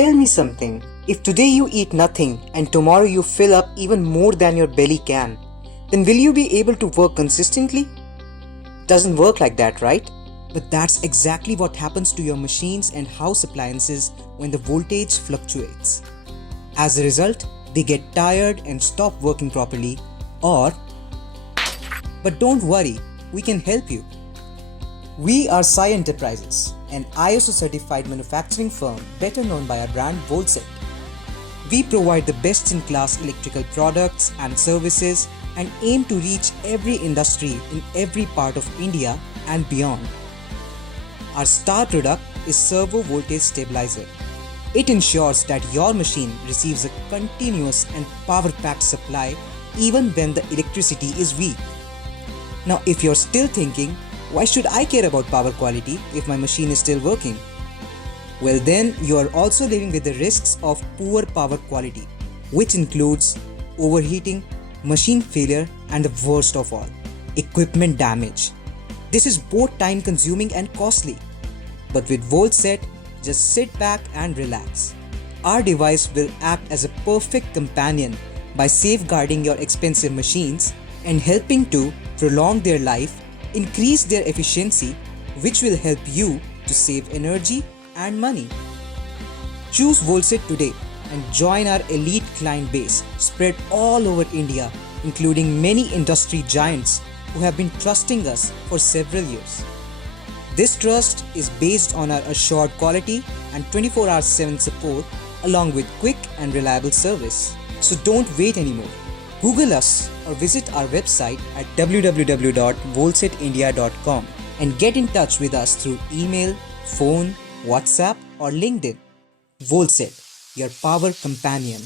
tell me something. If today you eat nothing and tomorrow you fill up even more than your belly can, then will you be able to work consistently? Doesn't work like that, right? But that's exactly what happens to your machines and house appliances when the voltage fluctuates. As a result, they get tired and stop working properly, but don't worry, we can help you. We are Sai Enterprises, an ISO certified manufacturing firm better known by our brand Volset. We provide the best-in-class electrical products and services and aim to reach every industry in every part of India and beyond. Our star product is Servo voltage stabilizer. It ensures that your machine receives a continuous and power-packed supply even when the electricity is weak. Now, if you're still thinking, why should I care about power quality if my machine is still working? Well, then you are also living with the risks of poor power quality, which includes overheating, machine failure, and the worst of all, equipment damage. This is both time consuming and costly. But with Volset, just sit back and relax. Our device will act as a perfect companion by safeguarding your expensive machines and helping to prolong their life, increase their efficiency, which will help you to save energy and money. Choose Volset today and join our elite client base spread all over India, including many industry giants who have been trusting us for several years. This trust is based on our assured quality and 24/7 support along with quick and reliable service. So don't wait anymore. Google us or visit our website at www.volsetindia.com and get in touch with us through email, phone, WhatsApp or LinkedIn. Volset, your power companion.